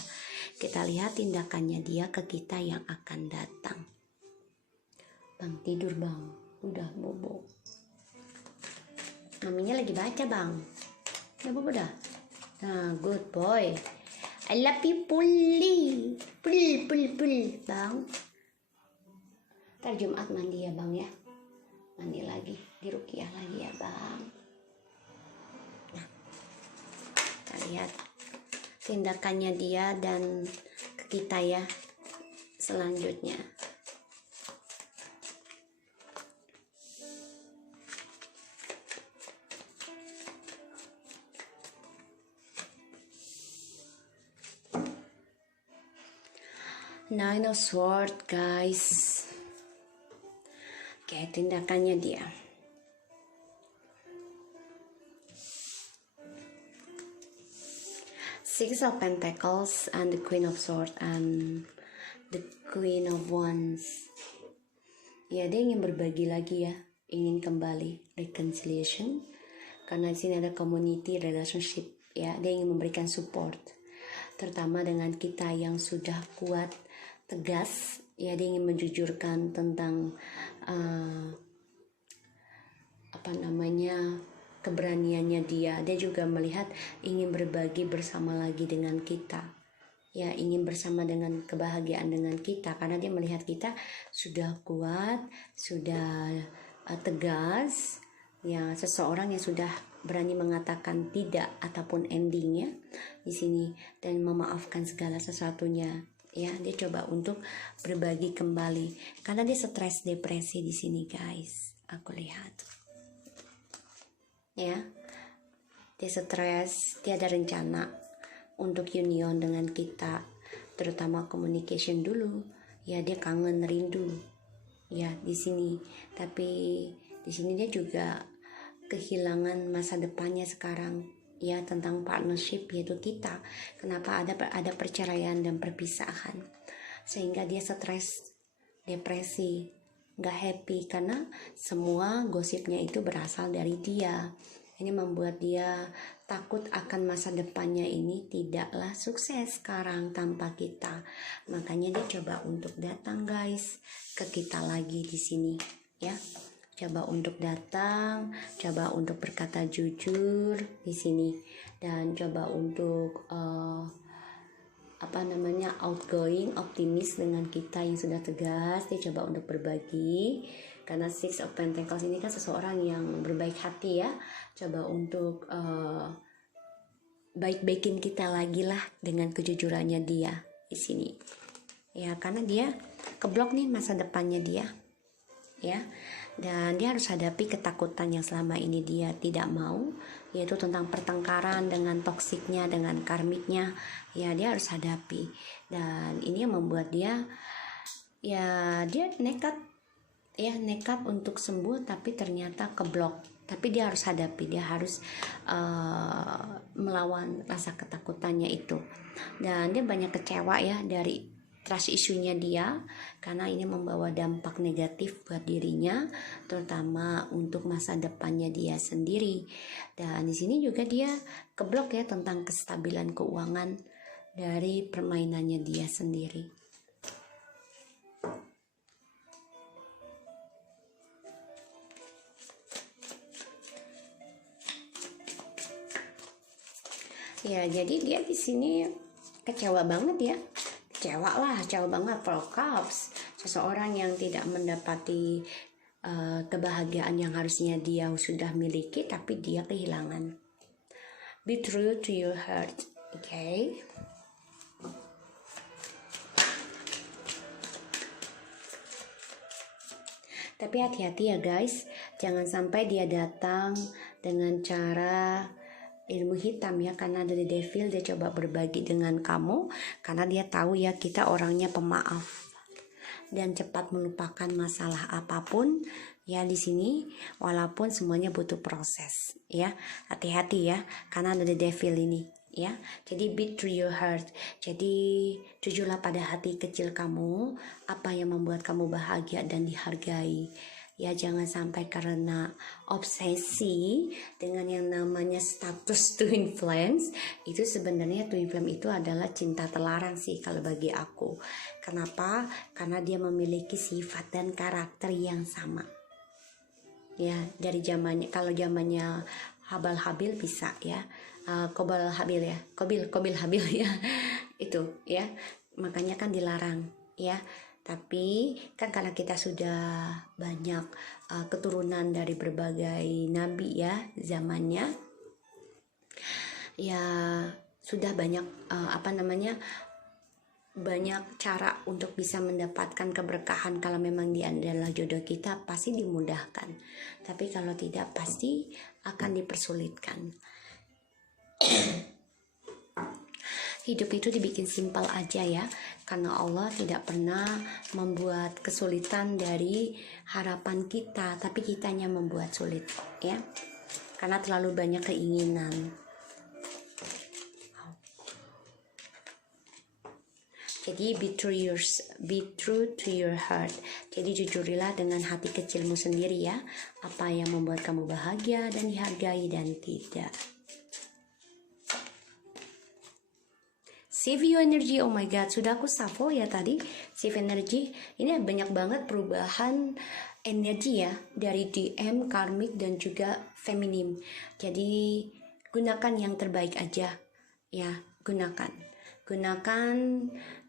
Kita lihat tindakannya dia ke kita yang akan datang. Bang, tidur bang, udah bobo. Maminya lagi baca bang, udah bobo dah. Nah, good boy. I love you pulli, pul bang. Ntar Jumat mandi ya bang ya, mandi lagi, diruqyah lagi ya bang. Nah, kita lihat tindakannya dia dan ke kita ya selanjutnya. Nine of Swords guys. Oke, tindakannya dia. Six of Pentacles and the Queen of Swords and the Queen of Wands. Ya, dia ingin berbagi lagi ya, ingin kembali reconciliation, karena di sini ada community relationship ya. Dia ingin memberikan support, terutama dengan kita yang sudah kuat, tegas ya. Dia ingin menjujurkan tentang keberaniannya dia. Dia juga melihat ingin berbagi bersama lagi dengan kita ya, ingin bersama dengan kebahagiaan dengan kita, karena dia melihat kita sudah kuat, sudah tegas ya, seseorang yang sudah berani mengatakan tidak ataupun endingnya di sini, dan memaafkan segala sesuatunya ya. Dia coba untuk berbagi kembali karena dia stres, depresi di sini guys, aku lihat ya. Dia stres, dia ada rencana untuk union dengan kita, terutama communication dulu ya. Dia kangen, rindu ya di sini. Tapi di sini dia juga kehilangan masa depannya sekarang ya, tentang partnership, yaitu kita. Kenapa ada perceraian dan perpisahan, sehingga dia stres, depresi, nggak happy, karena semua gosipnya itu berasal dari dia. Ini membuat dia takut akan masa depannya ini tidaklah sukses sekarang tanpa kita. Makanya dia coba untuk datang guys ke kita lagi di sini ya. Coba untuk datang, coba untuk berkata jujur di sini, dan coba untuk outgoing, optimis dengan kita yang sudah tegas. Dia coba untuk berbagi, karena Six of Pentacles ini kan seseorang yang berbaik hati ya. Coba untuk baik-baikin kita lagi lah dengan kejujurannya dia di sini ya, karena dia keblok nih masa depannya dia ya. Dan dia harus hadapi ketakutan yang selama ini dia tidak mau, yaitu tentang pertengkaran dengan toksiknya, dengan karmiknya ya. Dia harus hadapi, dan ini yang membuat dia ya, dia nekat untuk sembuh, tapi ternyata keblok. Tapi dia harus hadapi, dia harus melawan rasa ketakutannya itu. Dan dia banyak kecewa ya dari trust isunya dia, karena ini membawa dampak negatif buat dirinya, terutama untuk masa depannya dia sendiri. Dan di sini juga dia keblok ya tentang kestabilan keuangan dari permainannya dia sendiri. Ya, jadi dia di sini kecewa banget ya. Kecewa banget. Four Cups, seseorang yang tidak mendapati kebahagiaan yang harusnya dia sudah miliki, tapi dia kehilangan. Be true to your heart, okay? Tapi hati-hati ya guys, jangan sampai dia datang dengan cara ilmu hitam ya, karena dari devil dia coba berbagi dengan kamu, karena dia tahu ya kita orangnya pemaaf dan cepat melupakan masalah apapun ya di sini, walaupun semuanya butuh proses ya. Hati-hati ya, karena dari devil ini ya. Jadi beat through your heart. Jadi jujurlah pada hati kecil kamu, apa yang membuat kamu bahagia dan dihargai. Ya, jangan sampai karena obsesi dengan yang namanya status twin flames. Itu sebenarnya twin flame itu adalah cinta terlarang sih kalau bagi aku. Kenapa? Karena dia memiliki sifat dan karakter yang sama. Ya, dari zamannya, kalau zamannya Habal Habil bisa ya. Kobil Habil ya. Itu ya. Makanya kan dilarang ya. Tapi kan karena kita sudah banyak keturunan dari berbagai nabi ya zamannya, ya sudah banyak banyak cara untuk bisa mendapatkan keberkahan. Kalau memang dia adalah jodoh kita, pasti dimudahkan. Tapi kalau tidak, pasti akan dipersulitkan. Hidup itu dibikin simpel aja ya, karena Allah tidak pernah membuat kesulitan dari harapan kita, tapi kitanya membuat sulit ya, karena terlalu banyak keinginan. Jadi be true to your heart. Jadi jujurilah dengan hati kecilmu sendiri ya, apa yang membuat kamu bahagia dan dihargai dan tidak. Save your energy, oh my god, sudah aku shuffle ya tadi. Save energy, ini banyak banget perubahan energi ya, dari DM, karmik, dan juga feminim. Jadi gunakan yang terbaik aja ya, gunakan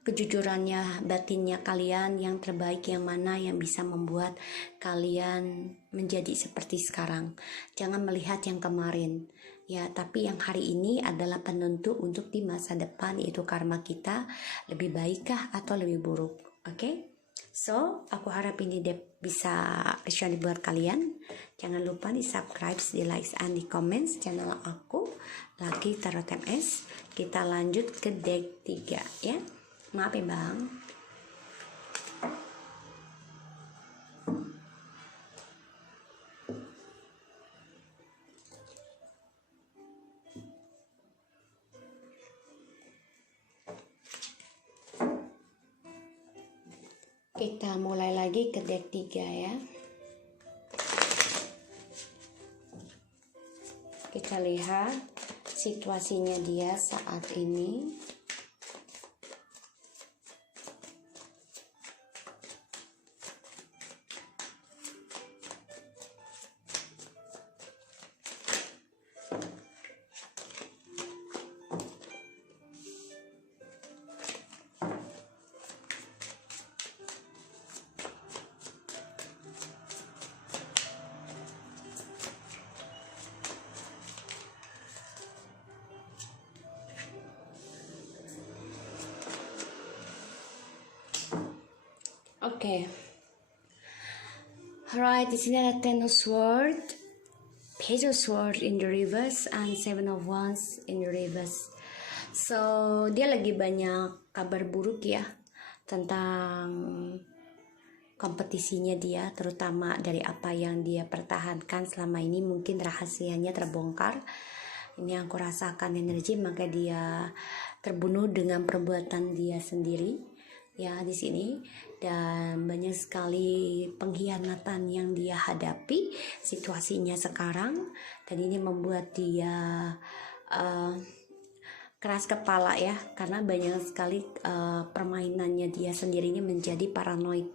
kejujurannya, batinnya kalian yang terbaik, yang mana yang bisa membuat kalian menjadi seperti sekarang. Jangan melihat yang kemarin ya, tapi yang hari ini adalah penentu untuk di masa depan, yaitu karma kita lebih baikkah atau lebih buruk. Oke? So, aku harap ini bisa resonate buat kalian. Jangan lupa di subscribe, di like, and di comments channel aku, Lucky Tarot MS. Kita lanjut ke deck 3 ya. Maaf ya bang. Kita mulai lagi ke deck 3 ya. Kita lihat situasinya dia saat ini. Oke. Alright, di sini ada Ten of Swords, Page of Swords in the reverse, and Seven of Wands in the reverse. So, dia lagi banyak kabar buruk ya tentang kompetisinya dia, terutama dari apa yang dia pertahankan selama ini. Mungkin rahasianya terbongkar. Ini yang aku rasakan energi, maka dia terbunuh dengan perbuatan dia sendiri. ya di sini, dan banyak sekali pengkhianatan yang dia hadapi situasinya sekarang, dan ini membuat dia keras kepala ya, karena banyak sekali permainannya dia sendiri ini menjadi paranoid.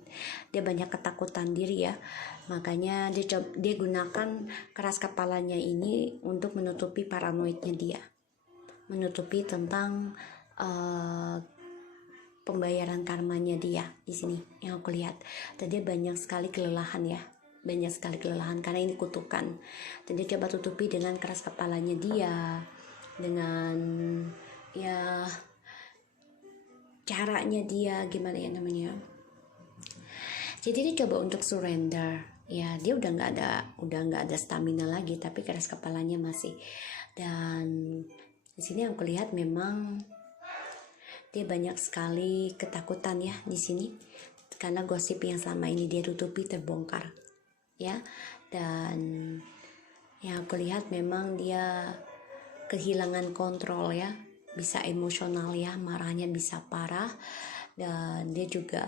Dia banyak ketakutan diri ya, makanya dia gunakan keras kepalanya ini untuk menutupi paranoidnya dia, menutupi tentang pembayaran karmanya dia di sini yang aku lihat. Dan dia banyak sekali kelelahan ya, banyak sekali kelelahan karena ini kutukan, dan dia coba tutupi dengan keras kepalanya dia, dengan ya caranya dia gimana ya namanya. Jadi dia coba untuk surrender ya, dia udah nggak ada stamina lagi, tapi keras kepalanya masih. Dan di sini aku lihat memang dia banyak sekali ketakutan ya di sini, karena gosip yang selama ini dia tutupi terbongkar ya. Dan yang aku lihat memang dia kehilangan kontrol ya, bisa emosional ya, marahnya bisa parah, dan dia juga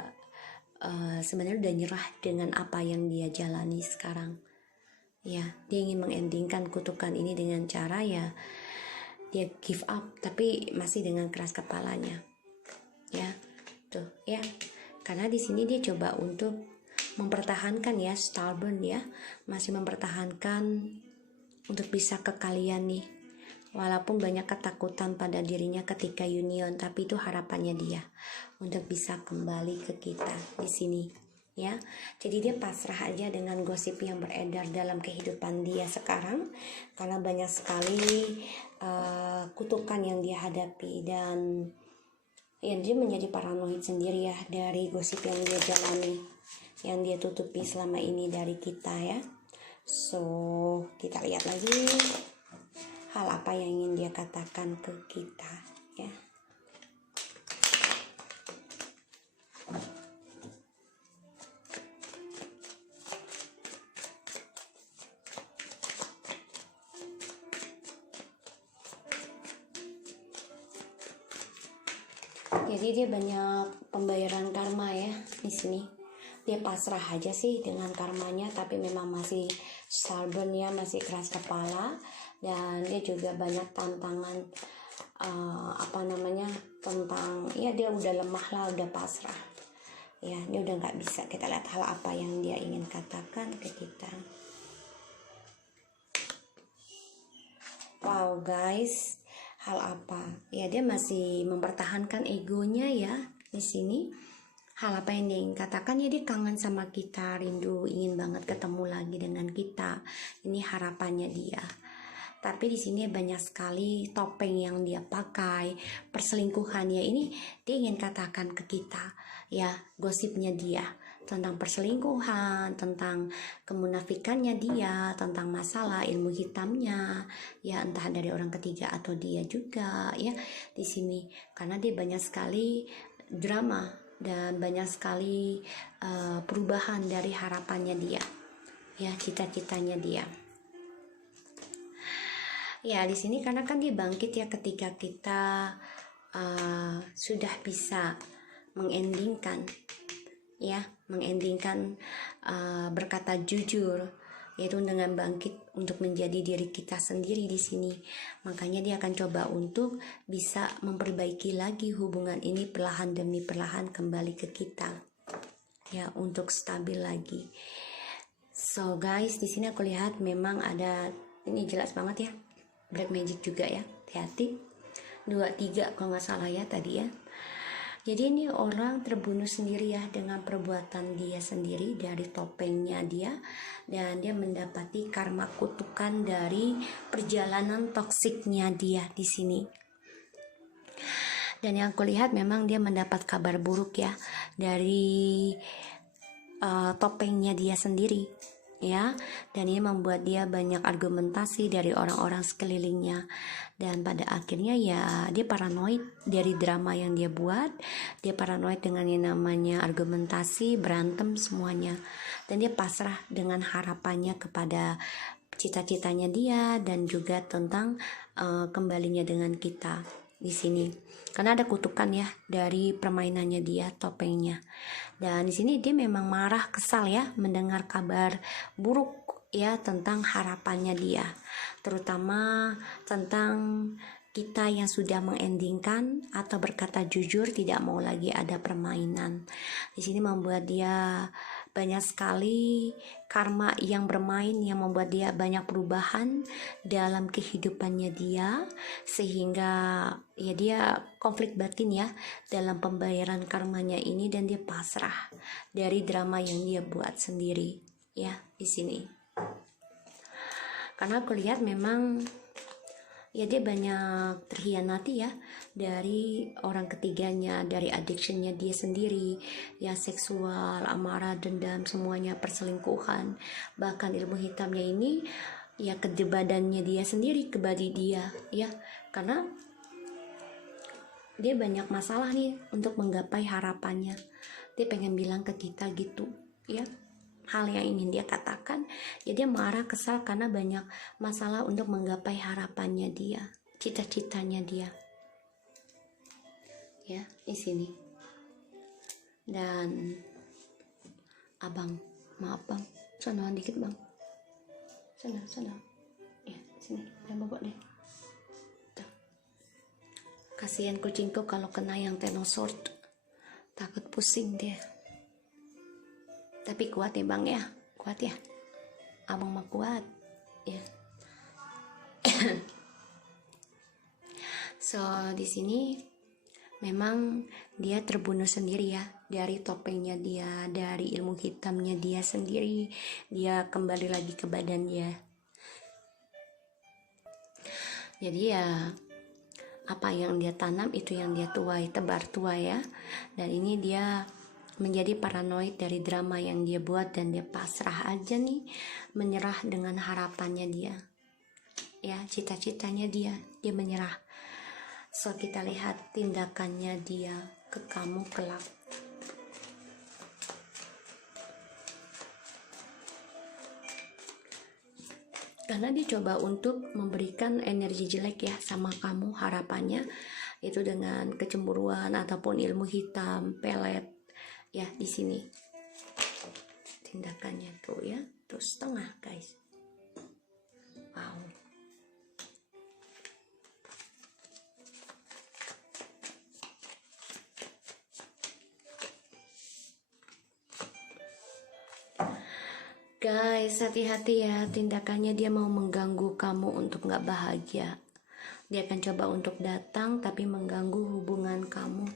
sebenarnya udah nyerah dengan apa yang dia jalani sekarang ya. Dia ingin mengendingkan kutukan ini dengan cara ya dia give up, tapi masih dengan keras kepalanya ya, tuh ya. Karena di sini dia coba untuk mempertahankan ya, stubborn ya, masih mempertahankan untuk bisa ke kalian nih, walaupun banyak ketakutan pada dirinya ketika union, tapi itu harapannya dia untuk bisa kembali ke kita di sini ya. Jadi dia pasrah aja dengan gosip yang beredar dalam kehidupan dia sekarang, karena banyak sekali kutukan yang dia hadapi, dan ya dia menjadi paranoid sendiri ya dari gosip yang dia jalani, yang dia tutupi selama ini dari kita ya. So kita lihat lagi hal apa yang ingin dia katakan ke kita ya. Jadi dia banyak pembayaran karma ya di sini. Dia pasrah aja sih dengan karmanya, tapi memang masih stubborn ya, masih keras kepala, dan dia juga banyak tantangan tentang ya dia udah lemah lah, udah pasrah ya, dia udah nggak bisa. Kita lihat hal apa yang dia ingin katakan ke kita. Wow guys, hal apa ya, dia masih mempertahankan egonya ya di sini. Hal apa yang dia ingin katakan ya, dia kangen sama kita, rindu, ingin banget ketemu lagi dengan kita. Ini harapannya dia. Tapi di sini banyak sekali topeng yang dia pakai, perselingkuhannya ini dia ingin katakan ke kita ya, gosipnya dia tentang perselingkuhan, tentang kemunafikannya dia, tentang masalah ilmu hitamnya ya, entah dari orang ketiga atau dia juga ya di sini. Karena dia banyak sekali drama dan banyak sekali perubahan dari harapannya dia ya, cita-citanya dia ya di sini. Karena kan dia bangkit ya ketika kita sudah bisa mengendingkan berkata jujur, yaitu dengan bangkit untuk menjadi diri kita sendiri di sini. Makanya dia akan coba untuk bisa memperbaiki lagi hubungan ini perlahan demi perlahan kembali ke kita ya, untuk stabil lagi. So guys, di sini aku lihat memang ada, ini jelas banget ya, black magic juga ya, hati-hati 2-3 kalau nggak salah ya tadi ya. Jadi ini orang terbunuh sendiri ya dengan perbuatan dia sendiri dari topengnya dia, dan dia mendapati karma kutukan dari perjalanan toksiknya dia di sini. Dan yang aku lihat memang dia mendapat kabar buruk ya dari topengnya dia sendiri ya, dan ini membuat dia banyak argumentasi dari orang-orang sekelilingnya, dan pada akhirnya ya dia paranoid dari drama yang dia buat. Dia paranoid dengan yang namanya argumentasi, berantem semuanya, dan dia pasrah dengan harapannya kepada cita-citanya dia, dan juga tentang kembalinya dengan kita di sini. karena ada kutukan ya dari permainannya dia, topengnya. Dan di sini dia memang marah, kesal ya mendengar kabar buruk ya tentang harapannya dia, terutama tentang kita yang sudah mengendingkan atau berkata jujur tidak mau lagi ada permainan. Di sini membuat dia banyak sekali karma yang bermain, yang membuat dia banyak perubahan dalam kehidupannya dia, sehingga ya dia konflik batin ya dalam pembayaran karmanya ini, dan dia pasrah dari drama yang dia buat sendiri ya di sini. Karena aku lihat memang ya dia banyak terhianati ya dari orang ketiganya, dari addictionnya dia sendiri ya, seksual, amarah, dendam, semuanya, perselingkuhan, bahkan ilmu hitamnya ini ya ke badannya dia sendiri, ke body dia ya, karena dia banyak masalah nih untuk menggapai harapannya. Dia pengen bilang ke kita gitu ya, hal yang ingin dia katakan ya, dia marah, kesal karena banyak masalah untuk menggapai harapannya dia, cita-citanya dia ya di sini. Dan abang, maaf bang, sana dikit bang, sana ya sini, dan bawa deh tuh. Kasihan kucingku kalau kena yang tenosort, takut pusing dia. Tapi kuat ya bang ya, kuat ya, abang mah kuat ya. So di sini memang dia terbunuh sendiri ya dari topengnya dia, dari ilmu hitamnya dia sendiri. Dia kembali lagi ke badannya. Jadi ya apa yang dia tanam itu yang dia tuai, tebar tuai ya. Dan ini dia menjadi paranoid dari drama yang dia buat, dan dia pasrah aja nih, menyerah dengan harapannya dia ya, cita-citanya dia menyerah. So kita lihat tindakannya dia ke kamu kelak. Karena dia coba untuk memberikan energi jelek ya sama kamu, harapannya itu dengan kecemburuan ataupun ilmu hitam, pelet ya di sini. Tindakannya tuh ya, tuh setengah guys. Wow. Guys, hati-hati ya, tindakannya dia mau mengganggu kamu untuk gak bahagia. Dia akan coba untuk datang tapi mengganggu hubungan kamu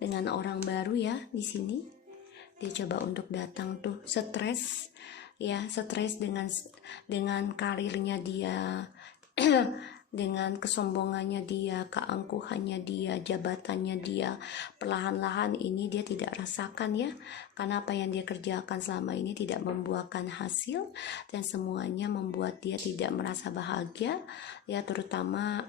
dengan orang baru ya di sini. Dia coba untuk datang tuh stres ya, stres dengan karirnya dia, dengan kesombongannya dia, keangkuhannya dia, jabatannya dia. Perlahan-lahan ini dia tidak rasakan ya, karena apa yang dia kerjakan selama ini tidak membuahkan hasil, dan semuanya membuat dia tidak merasa bahagia ya, terutama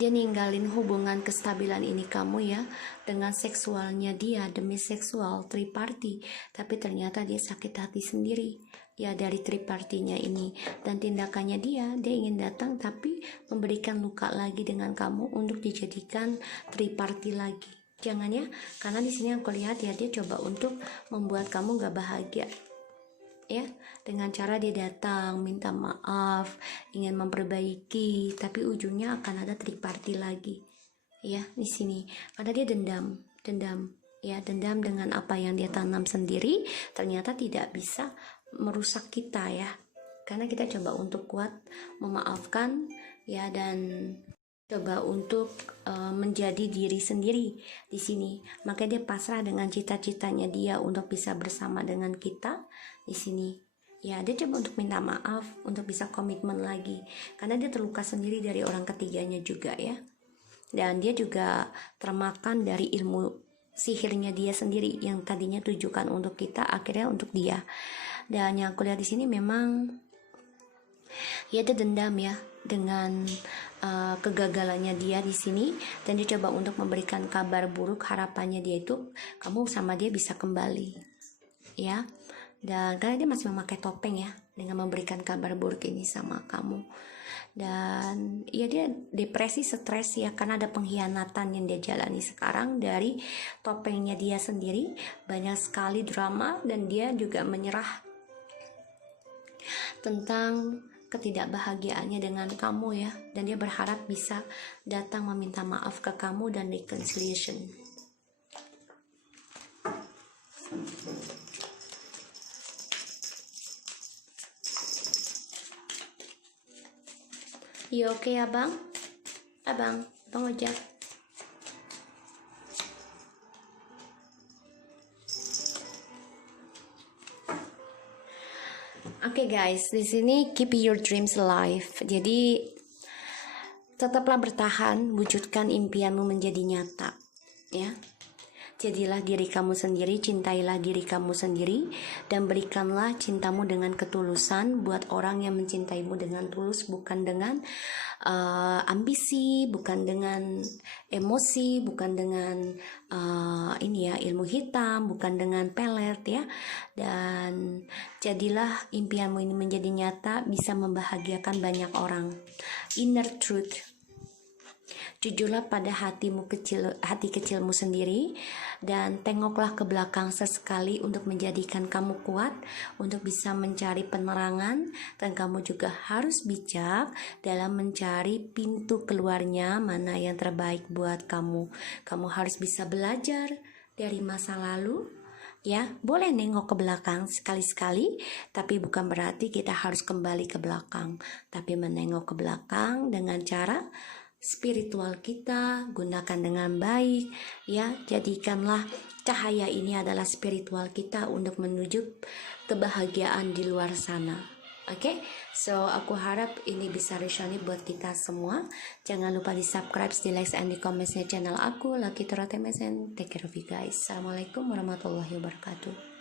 dia ninggalin hubungan kestabilan ini kamu ya dengan seksualnya dia, demi seksual triparty, tapi ternyata dia sakit hati sendiri ya dari tripartinya ini. Dan tindakannya dia ingin datang tapi memberikan luka lagi dengan kamu untuk dijadikan triparty lagi. Jangan ya, karena di sini aku lihat ya, dia coba untuk membuat kamu gak bahagia ya, dengan cara dia datang minta maaf, ingin memperbaiki, tapi ujungnya akan ada triparty lagi ya di sini. Karena dia dendam ya, dendam dengan apa yang dia tanam sendiri, ternyata tidak bisa merusak kita ya, karena kita coba untuk kuat memaafkan ya, dan coba untuk menjadi diri sendiri di sini. Makanya dia pasrah dengan cita-citanya dia untuk bisa bersama dengan kita di sini. Ya, dia coba untuk minta maaf, untuk bisa komitmen lagi, karena dia terluka sendiri dari orang ketiganya juga ya. Dan dia juga termakan dari ilmu sihirnya dia sendiri yang tadinya tujukan untuk kita, akhirnya untuk dia. Dan yang aku lihat di sini memang ya dia dendam ya dengan kegagalannya dia di sini, dan dia coba untuk memberikan kabar buruk, harapannya dia itu kamu sama dia bisa kembali ya. Dan karena dia masih memakai topeng ya, dengan memberikan kabar buruk ini sama kamu. dan ya dia depresi, stres ya, karena ada pengkhianatan yang dia jalani sekarang dari topengnya dia sendiri. Banyak sekali drama dan dia juga menyerah tentang ketidakbahagiaannya dengan kamu ya, dan dia berharap bisa datang meminta maaf ke kamu dan reconciliation. Ya oke abang, abang ojek. Oke guys, di sini keep your dreams alive. Jadi tetaplah bertahan, wujudkan impianmu menjadi nyata, ya. Jadilah diri kamu sendiri, cintailah diri kamu sendiri, dan berikanlah cintamu dengan ketulusan buat orang yang mencintaimu dengan tulus, bukan dengan ambisi, bukan dengan emosi, bukan dengan ilmu hitam, bukan dengan pelet ya. Dan jadilah impianmu ini menjadi nyata, bisa membahagiakan banyak orang. Inner truth. Jujurlah pada hati kecilmu sendiri, dan tengoklah ke belakang sesekali untuk menjadikan kamu kuat, untuk bisa mencari penerangan. Dan kamu juga harus bijak dalam mencari pintu keluarnya, mana yang terbaik buat kamu. Kamu harus bisa belajar dari masa lalu, ya. Boleh nengok ke belakang sekali-sekali, tapi bukan berarti kita harus kembali ke belakang, tapi menengok ke belakang dengan cara spiritual kita, gunakan dengan baik ya. Jadikanlah cahaya ini adalah spiritual kita untuk menuju kebahagiaan di luar sana. Oke, so aku harap ini bisa resonate buat kita semua. Jangan lupa di subscribe, di like, and di comments channel aku, Lucky Tarot TMS, and take care of you guys. Assalamualaikum warahmatullahi wabarakatuh.